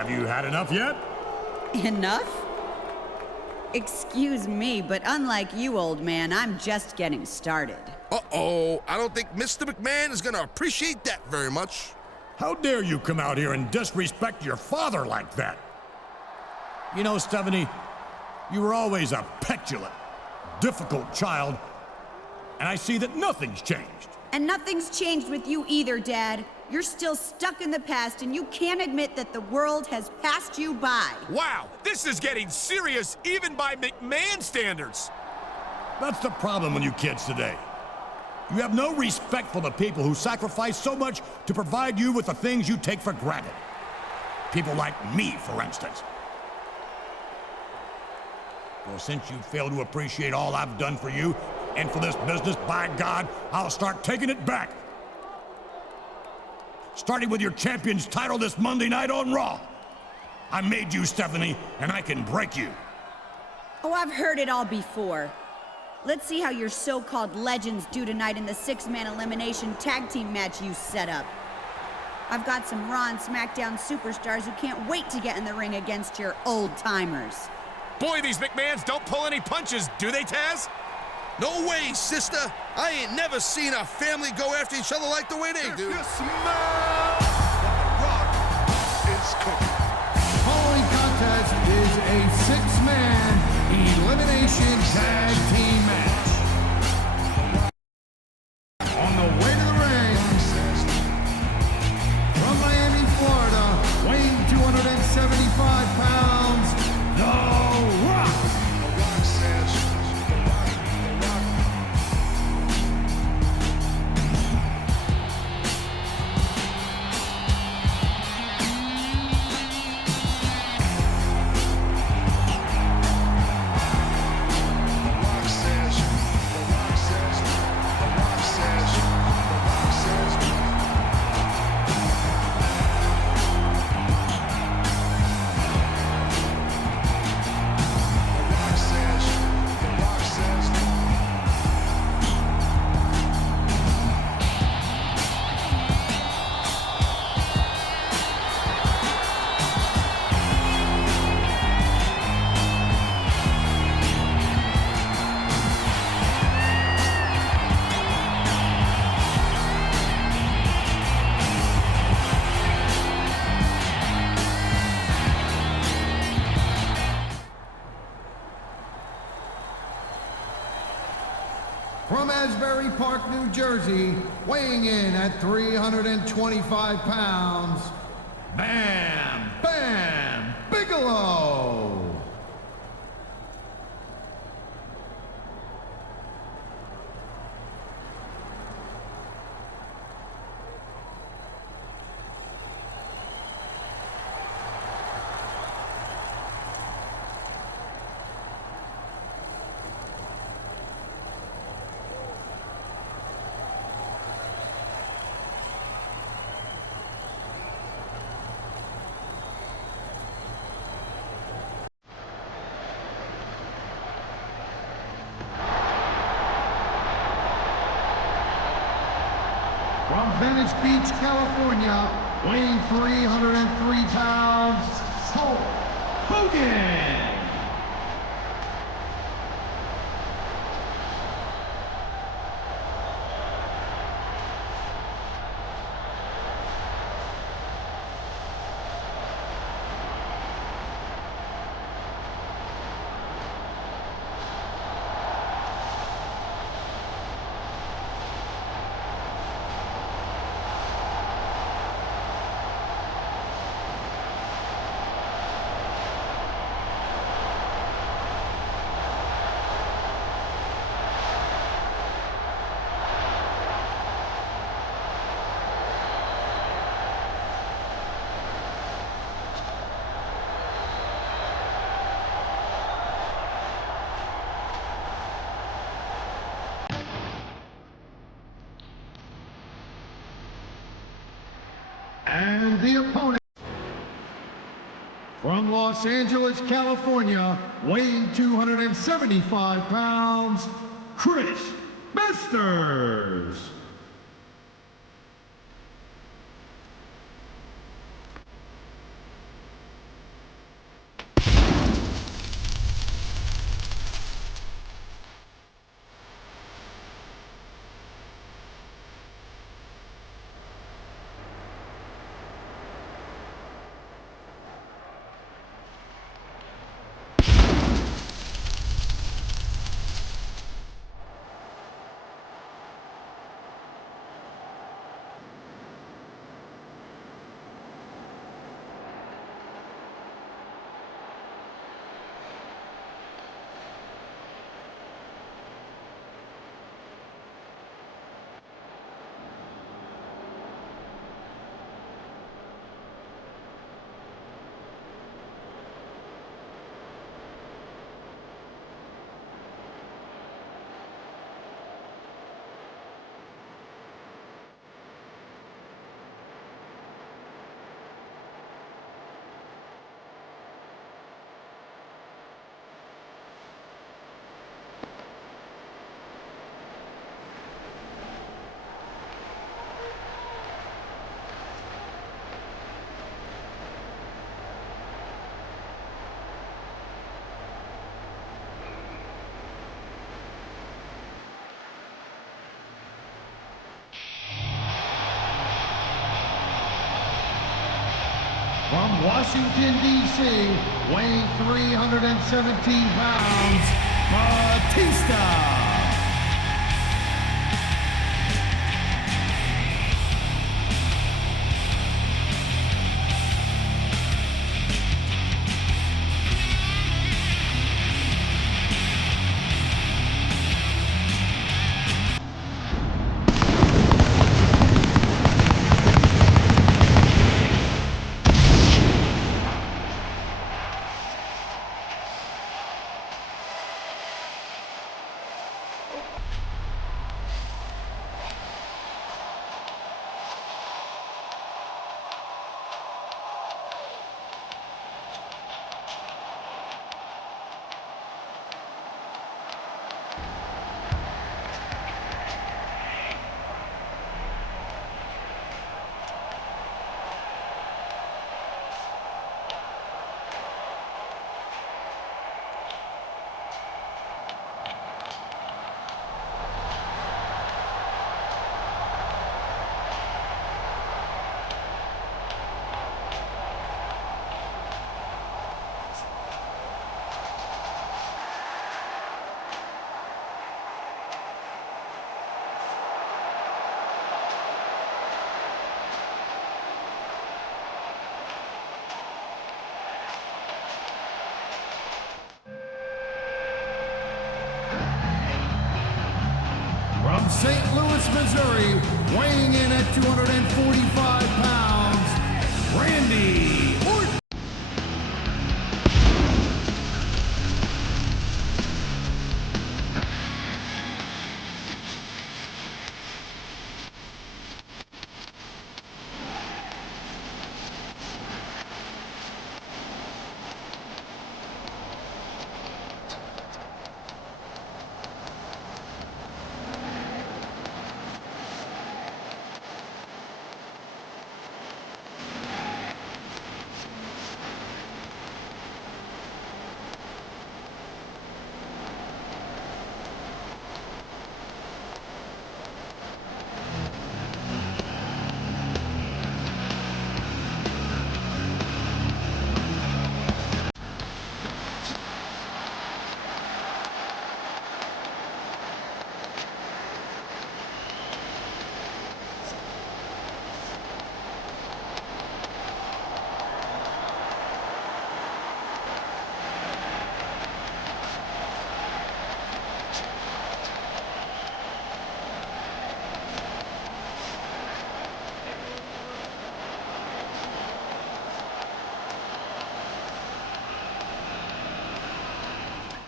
Have you had enough yet? Enough? Excuse me, but unlike you, old man, I'm just getting started. Uh-oh, I don't think Mr. McMahon is gonna appreciate that very much. How dare you come out here and disrespect your father like that? You know, Stephanie, you were always a petulant, difficult child, and I see that nothing's changed. And nothing's changed with you either, Dad. You're still stuck in the past, and you can't admit that the world has passed you by. Wow, this is getting serious even by McMahon standards. That's the problem with you kids today. You have no respect for the people who sacrifice so much to provide you with the things you take for granted. People like me, for instance. Well, since you fail to appreciate all I've done for you and for this business, by God, I'll start taking it back. Starting with your champion's title this Monday night on Raw. I made you, Stephanie, and I can break you. Oh, I've heard it all before. Let's see how your so-called legends do tonight in the six-man elimination tag team match you set up. I've got some Raw and SmackDown superstars who can't wait to get in the ring against your old-timers. Boy, these McMahons don't pull any punches, do they, Taz? No way, sister. I ain't never seen a family go after each other like the way they do. You smell what the Rock is cooking. Following contest is a six-man elimination tag team match. On the way to the ring, from Miami, Florida, weighing 275 pounds, The Rock. The Rock says, The Rock. From Asbury Park, New Jersey, weighing in at 325 pounds, Bam Bam Bigelow. From Venice Beach, California, weighing 303 pounds, Hulk Hogan. And the opponent, from Los Angeles, California, weighing 275 pounds, Chris Masters. From Washington, D.C., weighing 317 pounds, Batista. From St. Louis, Missouri, weighing in at 245 pounds, Randy Orton.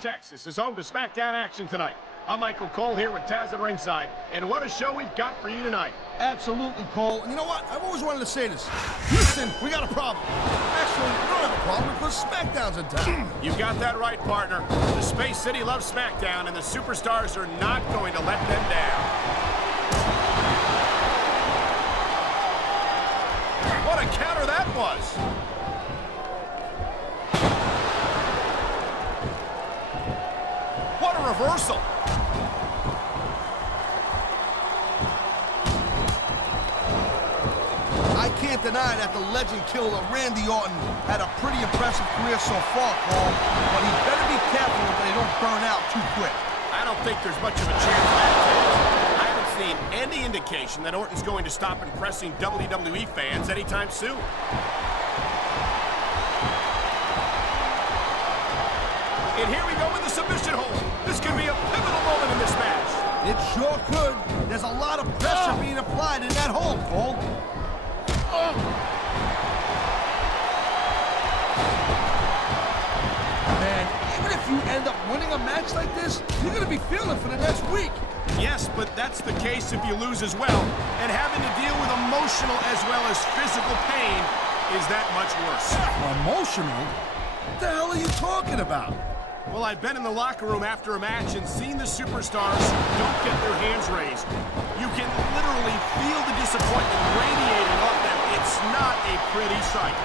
Texas is home to SmackDown action tonight. I'm Michael Cole here with Taz at ringside, and what a show we've got for you tonight. Absolutely, Cole. And you know what? I've always wanted to say this. Houston, we got a problem. Actually, we don't have a problem because SmackDown's in town. You got that right, partner. The Space City loves SmackDown, and the superstars are not going to let them down. What a counter that was! What a reversal! I can't deny that the legend killer Randy Orton had a pretty impressive career so far, Cole, but he better be careful that they don't burn out too quick. I don't think there's much of a chance of that, Taz. I haven't seen any indication that Orton's going to stop impressing WWE fans anytime soon. And here we go with the submission hold. This could be a pivotal moment in this match. It sure could. There's a lot of pressure being applied in that hold, Cole. Man, even if you end up winning a match like this, you're going to be feeling for the next week. Yes, but that's the case if you lose as well. And having to deal with emotional as well as physical pain is that much worse. Emotional? What the hell are you talking about? Well, I've been in the locker room after a match and seen the superstars don't get their hands raised. You can literally feel the disappointment radiating off them. It's not a pretty sight.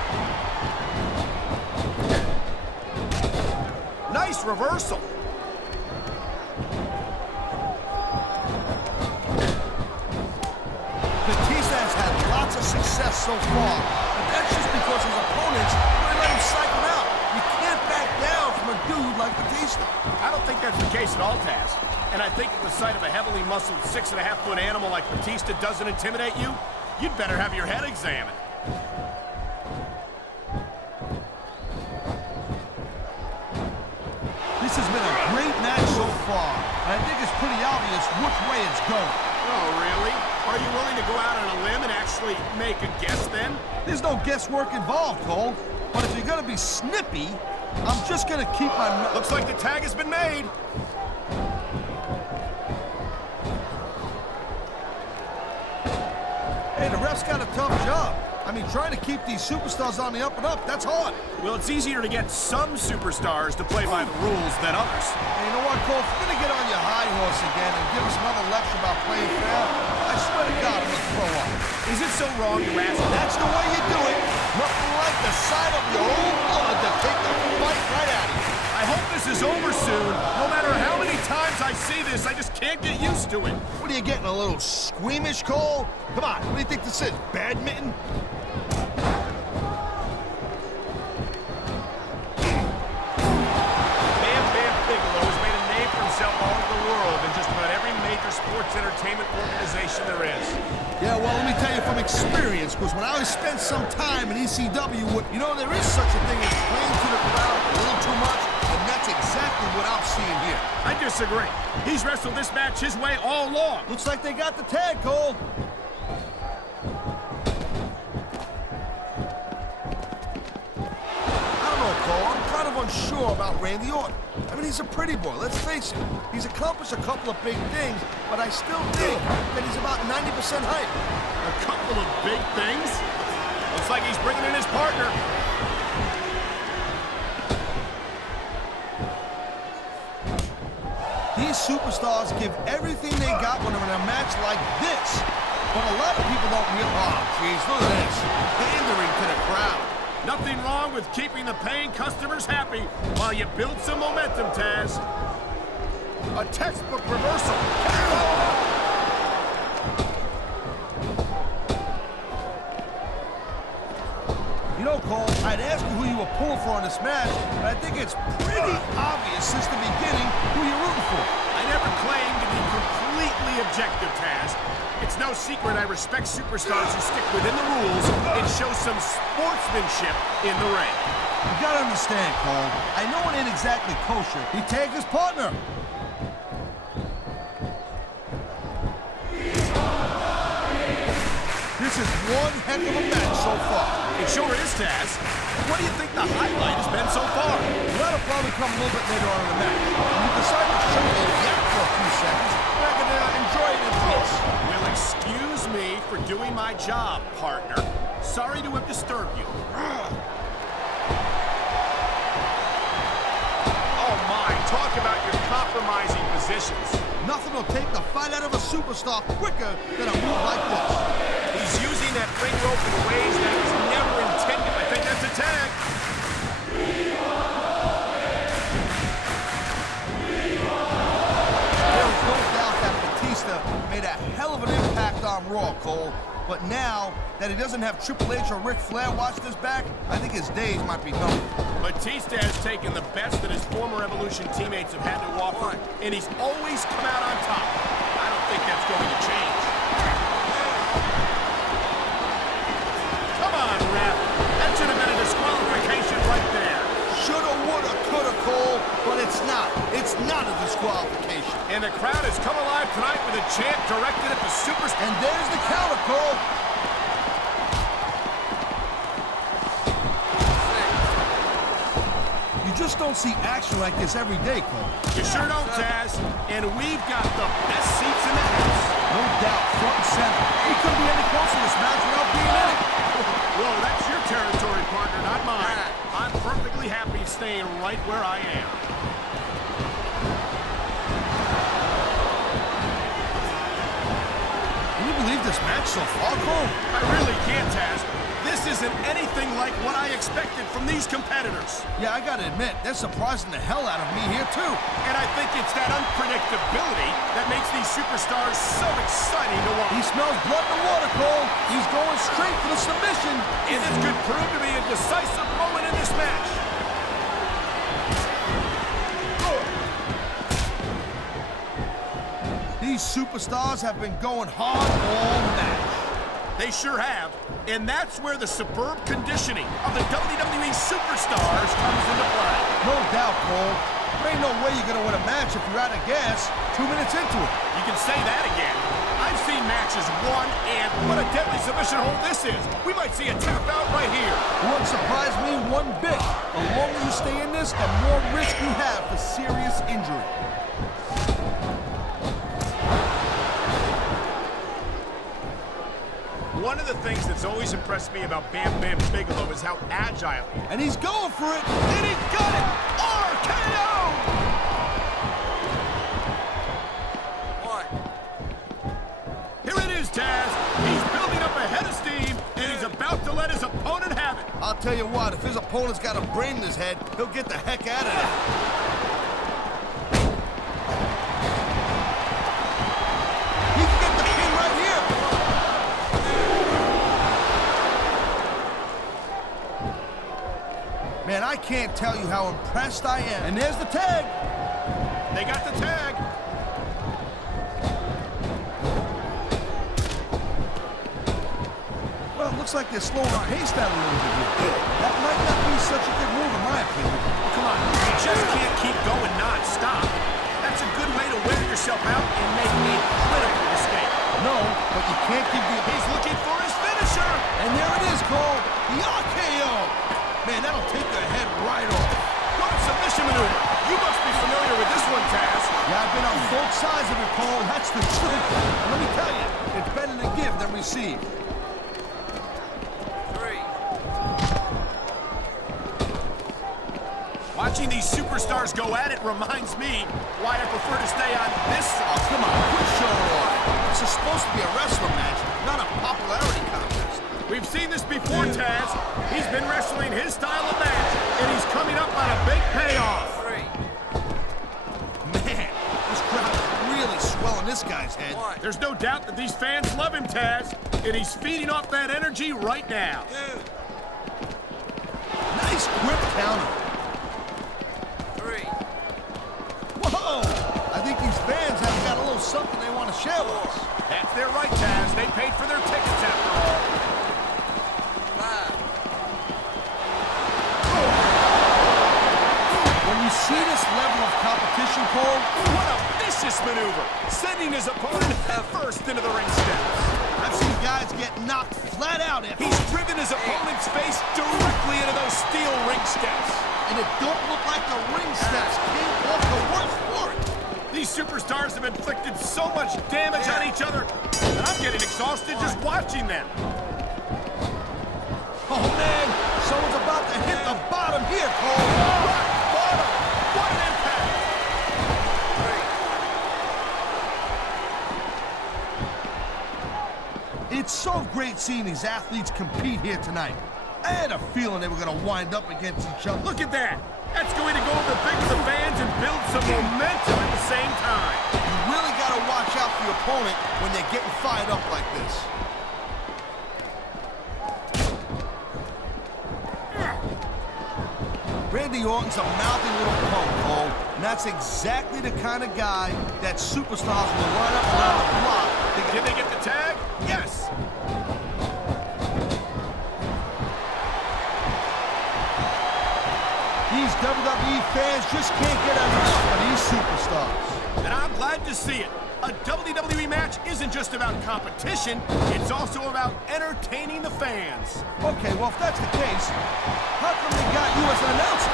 Nice reversal. Batista has had lots of success so far, but That's just because his opponents really let him cycle out. You can't back down from a dude like Batista. I don't think that's the case at all, Taz. And I think if the sight of a heavily muscled 6.5-foot animal like Batista doesn't intimidate you, you'd better have your head examined. This has been a great match so far, and I think it's pretty obvious which way it's going. Oh, really? Are you willing to go out on a limb and actually make a guess then? There's no guesswork involved, Cole. But if you're gonna be snippy, I'm just gonna keep my mouth. Looks like the tag has been made. Hey, the ref's got a tough job. I mean, trying to keep these superstars on the up and up, that's hard. Well, it's easier to get some superstars to play by the rules than others. Hey, you know what, Cole? If you're gonna get on your high horse again and give us another lecture about playing fair, I swear to God, I'm gonna throw up. Is it so wrong to ask? That's the way you do it. Nothing like the sight of your own blood to take the fight right out of you. I hope this is over soon. No matter how many times I see this, I just can't get used to it. What are you getting, a little squeamish, Cole? Come on, what do you think this is, badminton? Sports entertainment organization there is. Yeah, well, let me tell you from experience, because when I spent some time in ECW, you know, there is such a thing as playing to the crowd a little too much, and that's exactly what I'm seeing here. I disagree. He's wrestled this match his way all along. Looks like they got the tag, Cole. I don't know, Cole. I'm kind of unsure about Randy Orton. I mean, he's a pretty boy, let's face it. He's accomplished a couple of big things, but I still think that he's about 90% hype. A couple of big things? Looks like he's bringing in his partner. These superstars give everything they got when they're in a match like this. But a lot of people don't realize, geez, look at this, pandering to the crowd. Nothing wrong with keeping the paying customers happy while you build some momentum, Taz. A textbook reversal. You know, Cole, I'd ask you who you were pulling for in this match, but I think it's pretty obvious since the beginning who you're rooting for. I never claimed to be completely objective, Taz. It's no secret I respect superstars who stick within the rules and show some sportsmanship in the ring. You gotta understand, Cole. I know it ain't exactly kosher. He tagged his partner. This is one heck of a match so far. It sure is, Taz. What do you think the highlight has been so far? Well, that'll probably come a little bit later on in the match. You decide to show me yet for a few seconds, and I can enjoy it in peace. Well, excuse me for doing my job, partner. Sorry to have disturbed you. Oh my, talk about your compromising positions. Nothing will take the fight out of a superstar quicker than a move like this. He's using that ring rope in ways that it was never intended. I think that's a tag. There's no doubt that Batista made a hell of an impact on Raw, Cole. But now that he doesn't have Triple H or Ric Flair watching his back, I think his days might be numbered. Batista has taken the best that his former Evolution teammates have had to offer, and he's always come out on top. I don't think that's going to change. Come on, ref. That should have been a disqualification right there. Shoulda, woulda, coulda, Cole, but it's not. It's not a disqualification. And the crowd has come alive tonight with a chant directed at the superstar. And there's the counter, Cole. You just don't see action like this every day, Cole. You sure don't, Taz. And we've got the best seats in the house. No doubt, front and center. We couldn't be any closer to this match without being in it. Whoa, that's your territory, partner, not mine. I'm perfectly happy staying right where I am. Can you believe this match so far, Cole? I really can't, Taz. This isn't anything like what I expected from these competitors. Yeah, I gotta admit, they're surprising the hell out of me here, too. And I think it's that unpredictability that makes these superstars so exciting to watch. He smells blood in the water, Cole. He's going straight for the submission. And this could prove to be a decisive moment in this match. These superstars have been going hard all match. They sure have. And that's where the superb conditioning of the WWE superstars comes into play. No doubt, Cole. There ain't no way you're gonna win a match if you're out of gas 2 minutes into it. You can say that again. I've seen matches won, and what a deadly submission hold this is. We might see a tap out right here. It wouldn't surprise me one bit. The longer you stay in this, the more risk you have for serious injury. One of the things that's always impressed me about Bam Bam Bigelow is how agile he is. And he's going for it. And he got it! RKO! Here it is, Taz. He's building up a head of steam, and he's about to let his opponent have it. I'll tell you what, if his opponent's got a brain in his head, he'll get the heck out of there. He can get the pin right here. Man, I can't tell you how impressed I am. And there's the tag. They got the tag. Well, it looks like they're slowing our pace down a little bit here. That might not be such a good move in my opinion. Oh, come on. You just can't keep going non-stop. That's a good way to wear yourself out and make a critical mistake. No, but you can't give the... He's looking for his finisher. And there it is, Cole. The RKO. Man, that'll take their head right off. What a submission maneuver. You must be familiar with this one, Taz. Yeah, I've been on both sides of it, Cole. That's the truth. And let me tell you, it's better to give than receive. Watching these superstars go at it reminds me why I prefer to stay on this side. Oh, come on, quit showing off. This is supposed to be a wrestling match, not a popularity contest. We've seen this before, Taz. He's been wrestling his style of match, and he's coming up on a big payoff. Man, this crowd is really swelling this guy's head. There's no doubt that these fans love him, Taz, and he's feeding off that energy right now. Nice grip counter. Whoa! I think these fans have got a little something they want to share with us. That's their right, Taz. They paid for their tickets after all. When you see this level of competition, Cole, What a vicious maneuver, sending his opponent first into the ring steps. I've seen guys get knocked flat out after. He's driven his opponent's face directly into those steel ring steps. And it don't look like the ring steps came off the worst for it. These superstars have inflicted so much damage on each other that I'm getting exhausted just watching them. Oh, man, someone's about to hit the bottom here, Cole. Rock bottom. What an impact. It's so great seeing these athletes compete here tonight. I had a feeling they were going to wind up against each other. Look at that. That's going to go over big for the fans and build some momentum at the same time. You really got to watch out for your opponent when they're getting fired up like this. Randy Orton's a mouthy little punk, Cole, and that's exactly the kind of guy that superstars will line up around the block. Did they get the tag? Yes. These WWE fans just can't get enough of these superstars. And I'm glad to see it. A WWE match isn't just about competition, it's also about entertaining the fans. Okay, well, if that's the case, how come they got you as an announcer?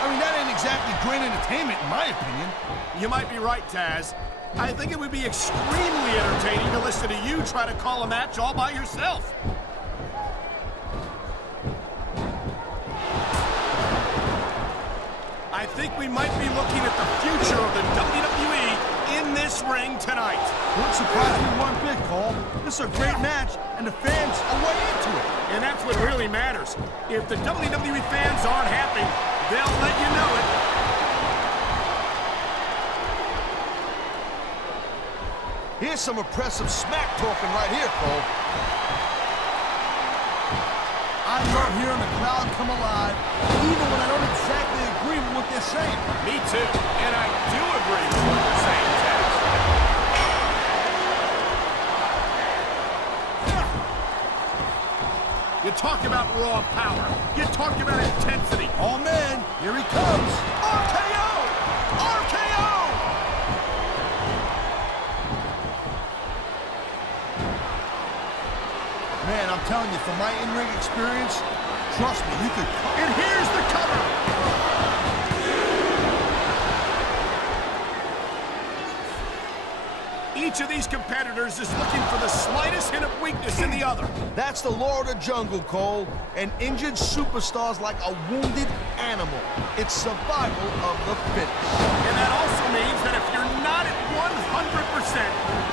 I mean, that ain't exactly great entertainment, in my opinion. You might be right, Taz. I think it would be extremely entertaining to listen to you try to call a match all by yourself. I think we might be looking at the future of the WWE in this ring tonight. Wouldn't surprise me one bit, Cole. This is a great match, and the fans are way into it. And that's what really matters. If the WWE fans aren't happy, they'll let you know it. Here's some impressive smack talking right here, Cole. I love hearing the crowd come alive, even when I don't exactly agree with what they're saying. Me too. And I do agree with what you're saying, Taz. You talk about raw power. You talk about intensity. Oh, man, here he comes. RKO! RKO! Man, I'm telling you, from my in-ring experience, trust me, you could... And here's the cover! Each of these competitors is looking for the slightest hint of weakness in the other. That's the law of the jungle, Cole. An injured superstar's like a wounded animal. It's survival of the fittest. And that also means that if you're not at 100%,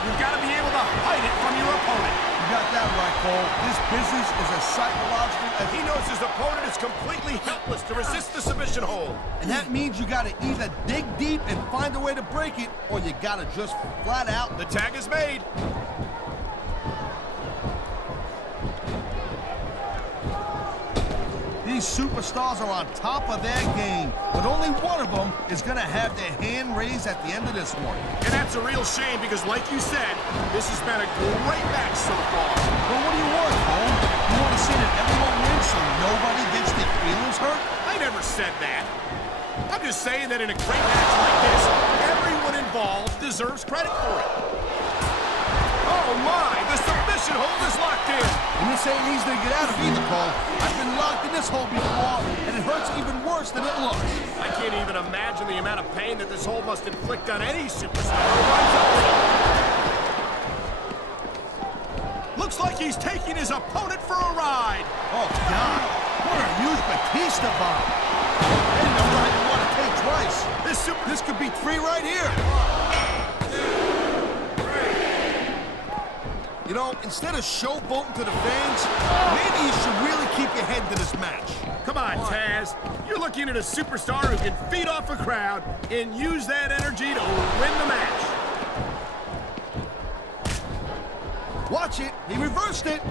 you've got to be able to hide it from your opponent. You got that right, Cole. This business is as psychological as... He knows his opponent is completely helpless to resist the submission hold. And that means you gotta either dig deep and find a way to break it, or you gotta just flat out... The tag is made. These superstars are on top of their game, but only one of them is gonna have their hand raised at the end of this one. And that's a real shame because, like you said, this has been a great match so far. Well, what do you want, Cole? You want to see that everyone wins so nobody gets their feelings hurt? I never said that. I'm just saying that in a great match like this, everyone involved deserves credit for it. Oh my, the submission hold is locked in. And this ain't easy to get out of either, Cole. I've been locked in this hole before, and it hurts even worse than it looks. I can't even imagine the amount of pain that this hold must inflict on any superstar. Looks like he's taking his opponent for a ride. Oh, God. What a huge Batista bomb. Ain't nobody you want to take twice. This could be 3 right here. You know, instead of showboating to the fans, maybe you should really keep your head to this match. Come on, Taz. You're looking at a superstar who can feed off a crowd and use that energy to win the match. Watch it. He reversed it. I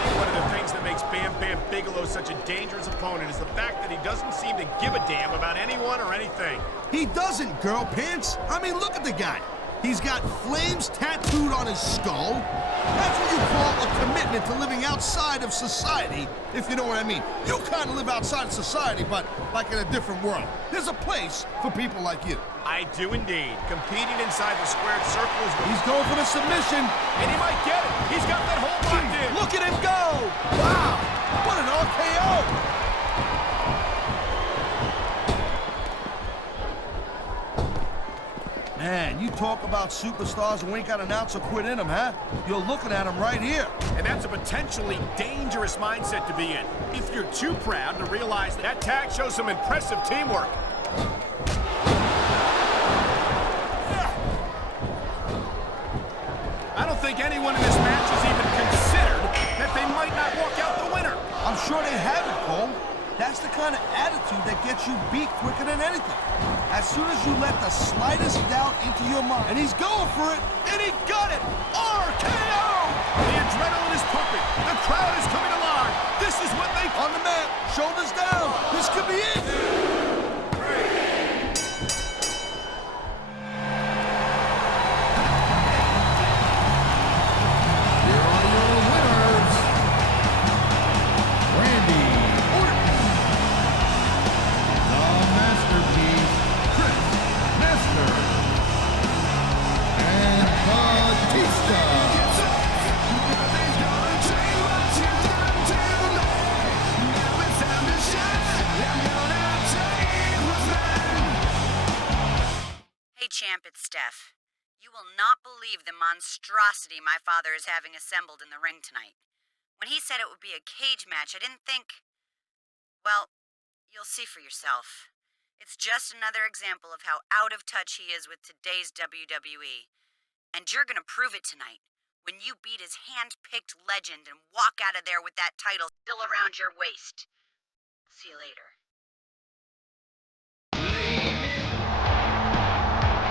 think one of the things that makes Bam Bam Bigelow such a dangerous opponent is the fact that he doesn't seem to give a damn about anyone or anything. He doesn't, girl pants. I mean, look at the guy. He's got flames tattooed on his skull. That's what you call a commitment to living outside of society, if you know what I mean. You kind of live outside of society, but like in a different world. There's a place for people like you. I do indeed. Competing inside the squared circle is what He's going for the submission. and he might get it. He's got that hold locked in. Look at him go! Wow! What an RKO! Man, you talk about superstars who ain't got an ounce of quit in them, huh? You're looking at them right here. And that's a potentially dangerous mindset to be in. If you're too proud to realize that tag shows some impressive teamwork. I don't think anyone in this match has even considered that they might not walk out the winner. I'm sure they have it, Cole. That's the kind of attitude that gets you beat quicker than anything. As soon as you let the slightest doubt into your mind. And he's going for it. And he got it! RKO! The adrenaline is pumping. The crowd is coming alive. This is what they... On the mat, shoulders down. This could be it. Here are your winners, Randy Orton, the Masterpiece, Chris Master, and Batista. Hey, champ, it's Steph. You will not believe the monstrosity my father is having assembled in the ring tonight. When he said it would be a cage match, I didn't think... Well, You'll see for yourself. It's just another example of how out of touch he is with today's WWE. And you're gonna prove it tonight, when you beat his hand-picked legend and walk out of there with that title still around your waist. See you later.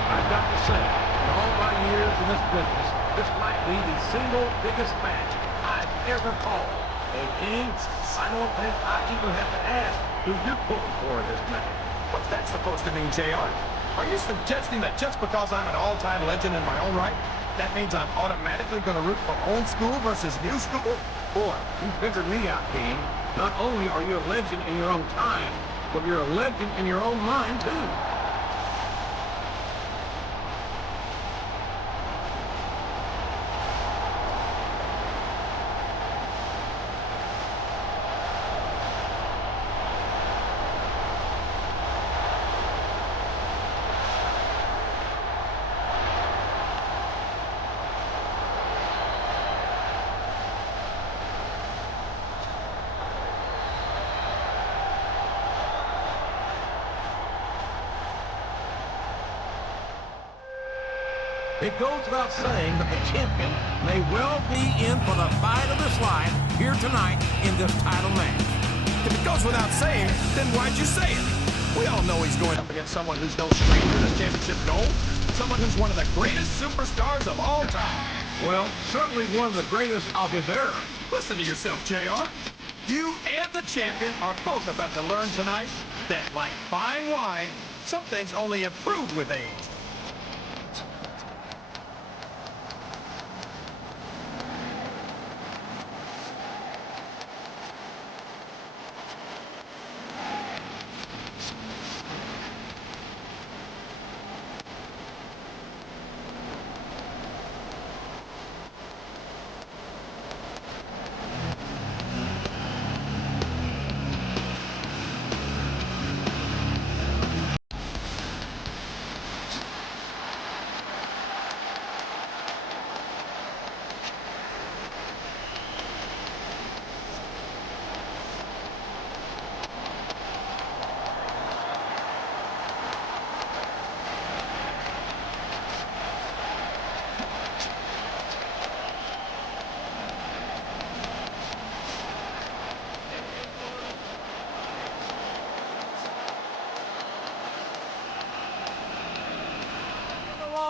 I've got to say, in all my years in this business, this might be the single biggest match I've ever called. And King, I don't think I even have to ask who you're pulling for in this match. What's that supposed to mean, JR? Are you suggesting that just because I'm an all-time legend in my own right, that means I'm automatically going to root for old school versus new school? Boy, you figured me out, King. Not only are you a legend in your own time, but you're a legend in your own mind, too. It goes without saying that the champion may well be in for the fight of his life here tonight in this title match. If it goes without saying, then why'd you say it? We all know he's going up against someone who's no stranger to this championship goal. Someone who's one of the greatest superstars of all time. Well, certainly one of the greatest of his era. Listen to yourself, JR. You and the champion are both about to learn tonight that, like fine wine, some things only improve with age.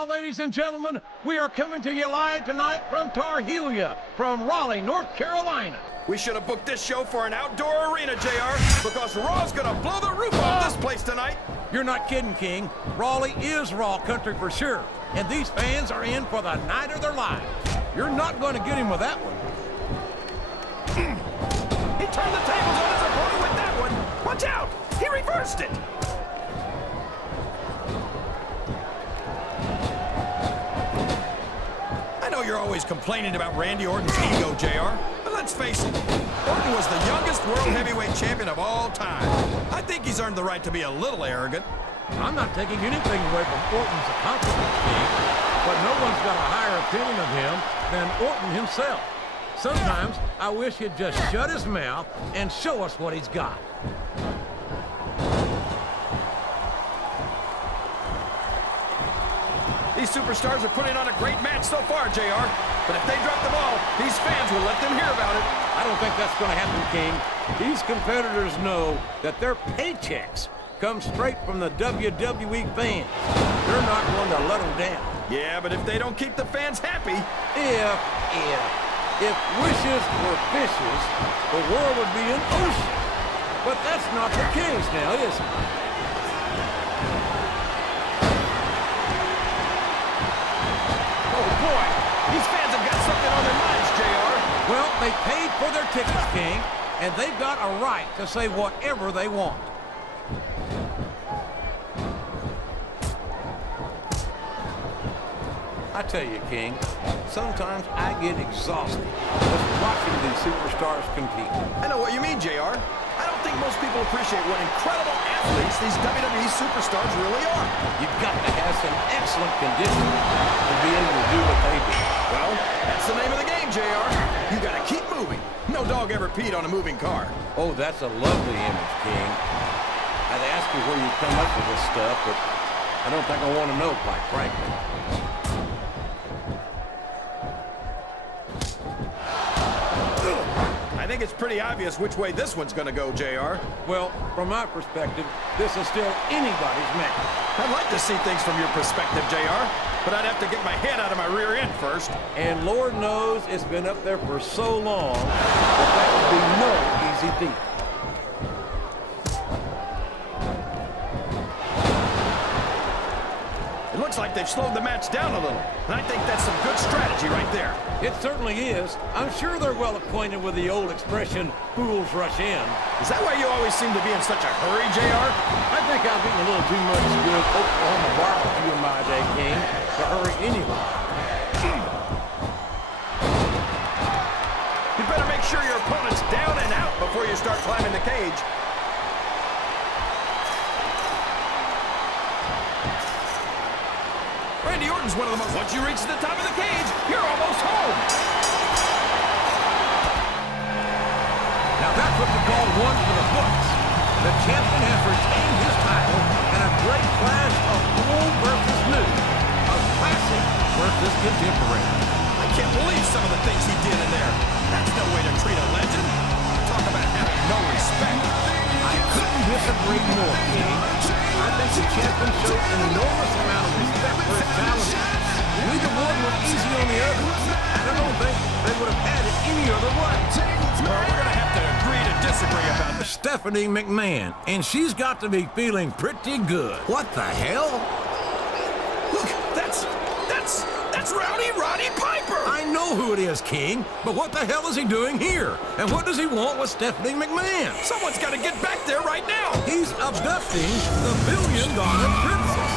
Ladies and gentlemen, we are coming to you live tonight from Tarhelia, from Raleigh, North Carolina. We should have booked this show for an outdoor arena, JR, because Raw's gonna blow the roof off this place tonight. You're not kidding, King. Raleigh is Raw country for sure, and these fans are in for the night of their lives. You're not going to get him with that one. He turned the tables on his opponent with that one. Watch out! He reversed it. You're always complaining about Randy Orton's ego, JR. But let's face it, Orton was the youngest world heavyweight champion of all time. I think he's earned the right to be a little arrogant. I'm not taking anything away from Orton's accomplishments, King, but no one's got a higher opinion of him than Orton himself. Sometimes I wish he'd just shut his mouth and show us what he's got. These superstars are putting on a great match so far, JR. But if they drop the ball, these fans will let them hear about it. I don't think that's going to happen, King. These competitors know that their paychecks come straight from the WWE fans. They're not going to let them down. Yeah, but if they don't keep the fans happy... If wishes were fishes, the world would be an ocean. But that's not the case now, is it? These fans have got something on their minds, JR. Well, they paid for their tickets, King, and they've got a right to say whatever they want. I tell you, King, sometimes I get exhausted just watching these superstars compete. I know what you mean, JR. I don't think most people appreciate what incredible athletes these WWE superstars really are. You've got to have some excellent conditioning to be able to do what they do. Well, that's the name of the game, JR. You gotta keep moving. No dog ever peed on a moving car. Oh, that's a lovely image, King. I'd ask you where you come up with this stuff, but I don't think I want to know, quite frankly. I think it's pretty obvious which way this one's gonna go, JR. Well, from my perspective, this is still anybody's match. I'd like to see things from your perspective, JR, but I'd have to get my head out of my rear end first. And Lord knows it's been up there for so long that would be no easy feat. It looks like they've slowed the match down a little, and I think that's some good strategy right there. It certainly is. I'm sure they're well acquainted with the old expression, fools rush in. Is that why you always seem to be in such a hurry, JR? I think I've eaten a little too much good Oklahoma barbecue in my day, King, to hurry anyway. You better make sure your opponent's down and out before you start climbing the cage. Randy Orton's one of the most... Once you reach the top of the cage, you're almost home. Now that's what you call one for the books. The champion has retained his title in a great clash of old versus new. A classic versus contemporary. I can't believe some of the things he did in there. That's no way to treat a legend. Talk about having no respect. I couldn't disagree more, King. I think the champion showed an enormous amount of respect for his talent. Neither one was easy on the other. I don't think they would have had it any other way. Well, we're going to have to agree to disagree about this. Stephanie McMahon, and she's got to be feeling pretty good. What the hell? Look, that's Rowdy Roddy Piper! I know who it is, King, but what the hell is he doing here? And what does he want with Stephanie McMahon? Someone's got to get back there right now! He's abducting the $1 billion princess.